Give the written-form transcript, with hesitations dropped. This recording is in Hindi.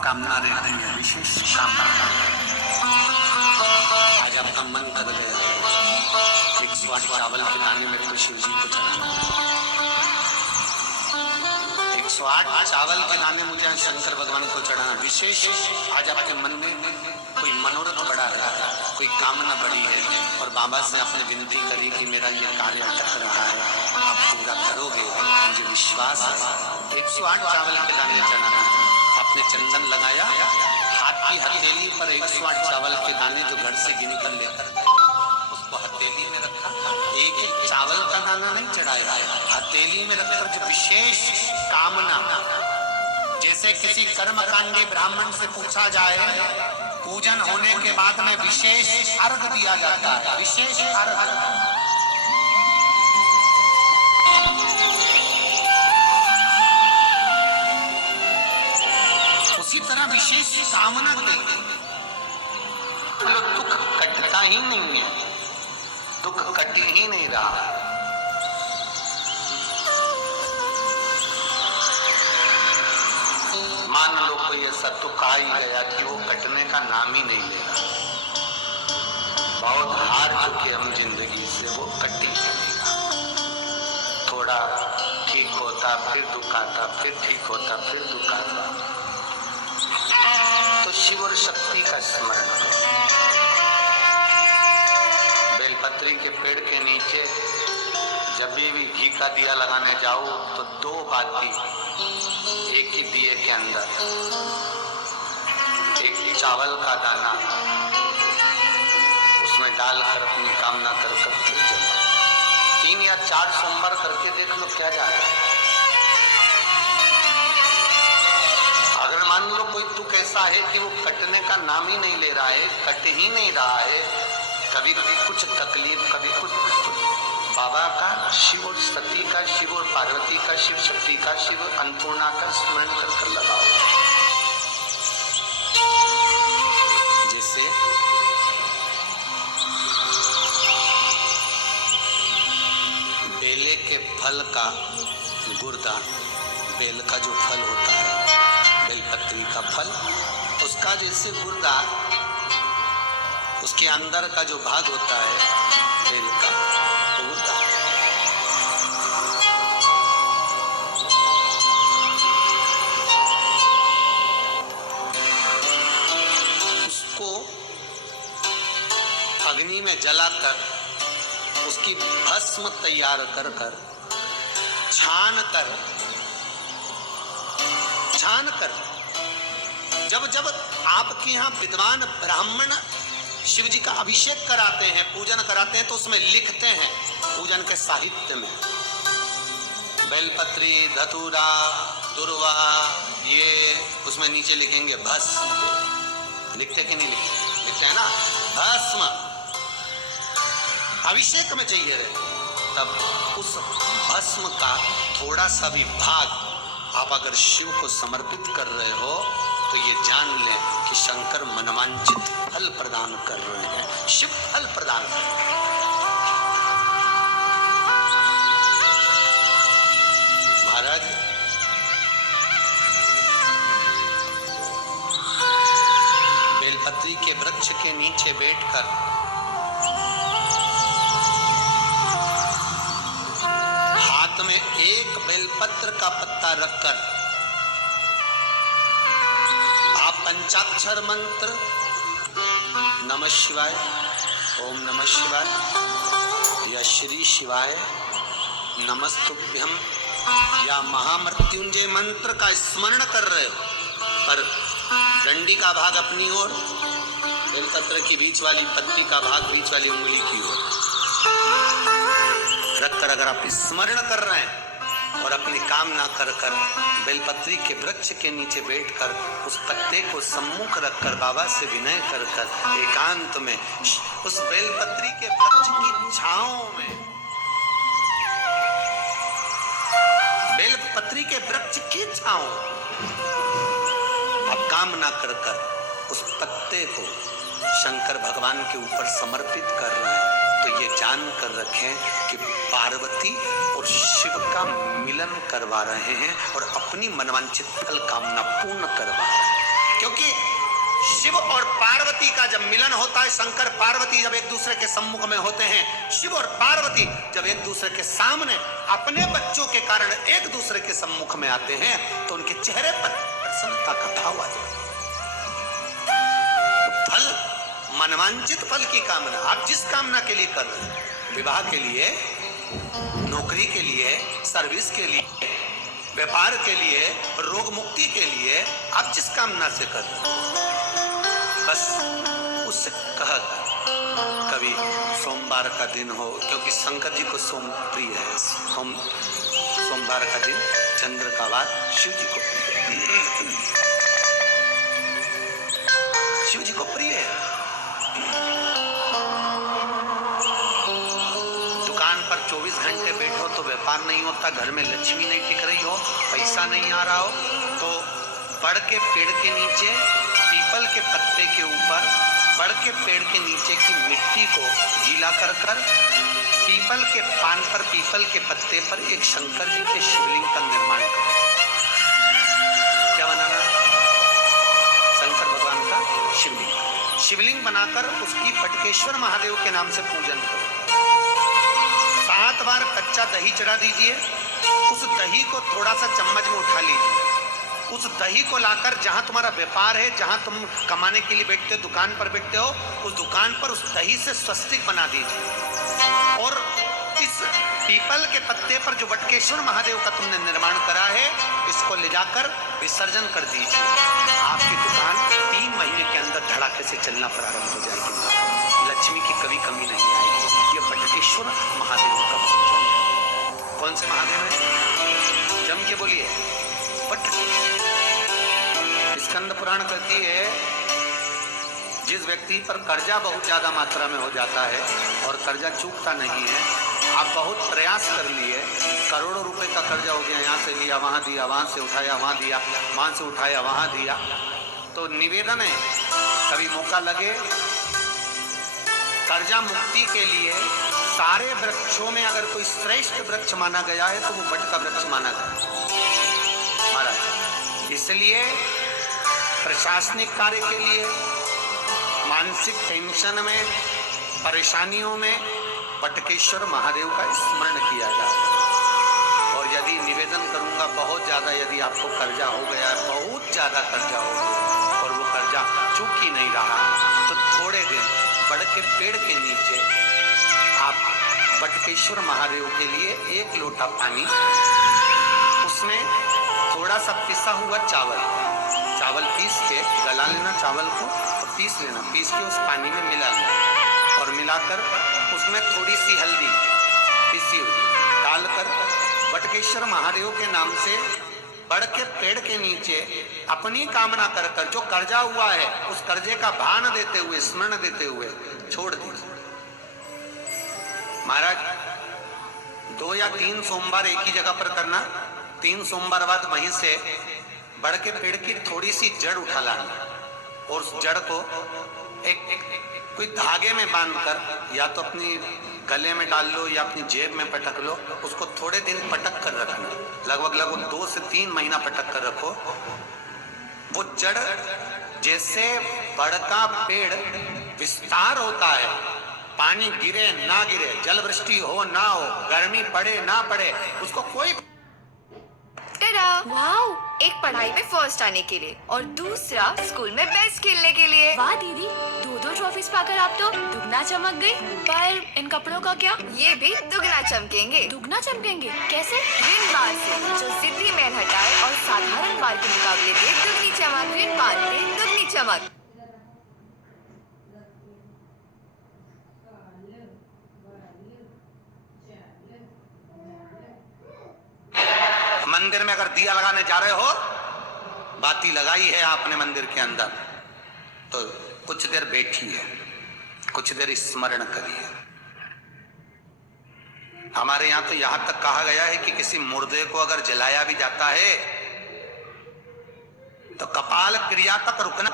कामना रहती है, विशेष कामना। आज आपका मन कर गया 108 चावल के दाने मेरे को शिव जी को चढ़ाना, 108 चावल के दाने मुझे शंकर भगवान को चढ़ाना। विशेष आज आपके मन में कोई मनोरथ बड़ा है, कोई कामना बड़ी है और बाबा से आपने विनती करी कि मेरा ये कार्य अटक रहा है, आप पूरा करोगे, मुझे विश्वास है। 108 चावल के दाने चढ़ाना, आपने चंदन लगाया, हाथ की हथेली पर 108 चावल के दाने जो घर से गिन कर लेकर उसको हथेली में रखा। एक एक चावल का दाना नहीं चढ़ाया, हथेली में रखकर जो विशेष कामना, जैसे किसी कर्मकांडी ब्राह्मण से पूछा जाए, पूजन होने के बाद में विशेष अर्घ दिया जाता है, विशेष अर्घ। उसी तरह विशेष कामना के दुख कटता ही नहीं है, दुख कट ही नहीं रहा। मान लो कोई ऐसा दुख आ ही गया कि वो कटने का नाम ही नहीं लेगा, बहुत हार चुके हम जिंदगी से, वो कट ही नहीं। थोड़ा ठीक होता फिर दुख आता, फिर ठीक होता फिर दुख आता। तो शिव और शक्ति का स्मरण करो। बेलपत्री के पेड़ के नीचे जब भी घी का दिया लगाने जाओ तो 2 बाती एक ही दिए के अंदर, एक चावल का दाना उसमें डालकर अपनी कामना कर फिर जलाओ। 3 या 4 सोमवार करके देख लो क्या जाएगा। अगर मान लो कोई दुख ऐसा है कि वो कटने का नाम ही नहीं ले रहा है, कट ही नहीं रहा है, कभी कभी कुछ तकलीफ, कभी कुछ, बाबा का, शिव और सती का, शिव और पार्वती का, शिव शक्ति का, शिव अन्नपूर्णा का स्मरण कर लगाओ। जैसे बेले के फल का गुर्दा, बेल का जो फल होता है, बेलपत्री का फल, उसका जैसे गुर्दा, उसके अंदर का जो भाग होता है बेल का, तो गुर्दा, उसको अग्नि में जलाकर उसकी भस्म तैयार कर छान कर जब जब आपके यहाँ विद्वान ब्राह्मण शिव जी का अभिषेक कराते हैं, पूजन कराते हैं, तो उसमें लिखते हैं पूजन के साहित्य में, बेलपत्री, धतूरा, दुर्वा, ये उसमें नीचे लिखेंगे भस्म। लिखते कि नहीं लिखते? लिखते हैं ना, भस्म अभिषेक में चाहिए रहे। तब उस भस्म का थोड़ा सा भी भाग आप अगर शिव को समर्पित कर रहे हो तो ये जान लें कि शंकर मनवांचित फल प्रदान कर रहे हैं, शिव फल प्रदान कर रहे हैं। महाराज, बेलपत्री के वृक्ष के नीचे बैठकर हाथ में एक बेलपत्र का पत्ता रखकर आप पंचाक्षर मंत्र नमः शिवाय, ओम नमः शिवाय या श्री शिवाय नमस्तुभ्यम या महामृत्युंजय मंत्र का स्मरण कर रहे हो, पर डंडी का भाग अपनी ओर, बेलपत्र की बीच वाली पत्ती का भाग बीच वाली उंगली की ओर रखकर अगर आप स्मरण कर रहे हैं और अपनी कामना कर बेलपत्री के वृक्ष के नीचे बैठकर उस पत्ते को सम्मुख रखकर बाबा से विनय कर एकांत में उस बेलपत्री के वृक्ष की छांव में, बेलपत्री के वृक्ष की छांव आप कामना कर उस पत्ते को शंकर भगवान के ऊपर समर्पित कर रहे हैं, तो ये जान कर रखें कि पार्वती और शिव का मिलन करवा रहे हैं और अपनी मनवांछित फल कामना पूर्ण करवा रहे हैं। शिव और पार्वती का जब मिलन होता है, शंकर पार्वती जब एक दूसरे के सम्मुख में होते हैं, शिव और पार्वती जब एक दूसरे के सामने अपने बच्चों के कारण एक दूसरे के सम्मुख में आते हैं, तो उनके चेहरे पर प्रसन्नता का भाव आ जाता है। फल, मनवांचित फल की कामना, आप जिस कामना के लिए कर रहे हैं, विवाह के लिए, नौकरी के लिए, सर्विस के लिए, व्यापार के लिए, रोग मुक्ति के लिए, आप जिस कामना से कर रहे हैं, बस उससे कहा कभी सोमवार का दिन हो, क्योंकि शंकर जी को सोम प्रिय है, सोमवार का दिन, चंद्र का वार शिव जी को प्रिय है, शिव जी को प्रिय है। दुकान पर 24 घंटे बैठो तो व्यापार नहीं होता, घर में लक्ष्मी नहीं टिक रही हो, पैसा नहीं आ रहा हो, तो बड़ के पेड़ के नीचे, पीपल के पत्ते के ऊपर, बड़ के पेड़ के नीचे की मिट्टी को गीला कर कर पीपल के पान पर, पीपल के पत्ते पर एक शंकर जी के शिवलिंग का निर्माण करो। क्या बनाना? शंकर भगवान का शिवलिंग। शिवलिंग बनाकर उसकी बटकेश्वर महादेव के नाम से पूजन करो। 7 बार कच्चा दही चढ़ा दीजिए। उस दही को थोड़ा सा चम्मच में उठा लीजिए। उस दही को लाकर जहां तुम्हारा व्यापार है, जहां तुम कमाने के लिए बैठते हो, दुकान पर बैठते हो, उस दुकान पर उस दही से स्वस्तिक बना दीजिए। और इस पीपल के पत्ते पर जो बटकेश्वर महादेव का तुमने निर्माण करा है, इसको ले जाकर विसर्जन कर दीजिए। आपकी दुकान 3 महीने के अंदर धड़ाके से चलना प्रारंभ हो जाएगी। लक्ष्मी की कभी कमी नहीं आएगी। ये बटकेश्वर महादेव का पूजन है। कौन से महादेव है? जम के बोलिए। स्कंद पुराण कहती है, जिस व्यक्ति पर कर्जा बहुत ज्यादा मात्रा में हो जाता है और कर्जा चूकता नहीं है, आप बहुत प्रयास कर लिए, करोड़ों रुपए का कर्जा हो गया, यहाँ से लिया वहां दिया, वहां से उठाया वहां दिया, वहां से उठाया वहां दिया, तो निवेदन है, कभी मौका लगे कर्जा मुक्ति के लिए सारे वृक्षों में अगर कोई श्रेष्ठ वृक्ष माना गया है तो वो बट का वृक्ष माना गया महाराज। इसलिए प्रशासनिक कार्य के लिए, मानसिक टेंशन में, परेशानियों में बटकेश्वर महादेव का स्मरण किया जाए। और यदि निवेदन करूंगा बहुत ज्यादा, यदि आपको कर्जा हो गया, बहुत ज्यादा कर्जा हो गया और वो कर्जा चूक ही नहीं रहा, तो थोड़े दिन बड़ के पेड़ के नीचे आप बटकेश्वर महादेव के लिए 1 लोटा पानी, उसमें थोड़ा सा पिसा हुआ चावल पीस के गला लेना, चावल को और पीस लेना, पीस के उस पानी में मिला लेना और मिलाकर उसमें थोड़ी सी हल्दी पीसी हुई डालकर बटकेश्वर महादेव के नाम से बड़ के पेड़ के नीचे अपनी कामना कर कर जो कर्जा हुआ है उस कर्जे का भान देते हुए, स्मरण देते हुए छोड़ दीजिए। महाराज 2 या 3 सोमवार एक ही जगह पर करना, 3 सोमवार बाद वहीं से बड़ के पेड़ की थोड़ी सी जड़ उठा लाना और उस जड़ को एक कोई धागे में बांधकर या तो अपनी गले में डाल लो या अपनी जेब में पटक लो, उसको थोड़े दिन पटक कर रखना, लगभग 2 से 3 महीना पटक कर रखो। वो जड़ जैसे बड़ का पेड़ विस्तार होता है, पानी गिरे ना गिरे, जल वृष्टि हो ना हो, गर्मी पड़े ना पड़े, उसको कोई वाओ, एक पढ़ाई में फर्स्ट आने के लिए और दूसरा स्कूल में बेस्ट खेलने के लिए। वाह दीदी, 2 ट्रॉफीज पाकर आप तो दुगना चमक गई। पर इन कपड़ों का क्या? ये भी दुगना चमकेंगे। दुगना चमकेंगे कैसे? रिन बार से, जो जिद्दी मैल हटाए और साधारण बार के मुकाबले दे दुगनी चमक। रिन बार दे दुगनी चमक। मंदिर में अगर दिया लगाने जा रहे हो, बाती लगाई है आपने मंदिर के अंदर, तो कुछ देर बैठिए, कुछ देर स्मरण करिए। हमारे यहाँ तो यहां तक कहा गया है कि किसी मुर्दे को अगर जलाया भी जाता है तो कपाल क्रिया तक रुकना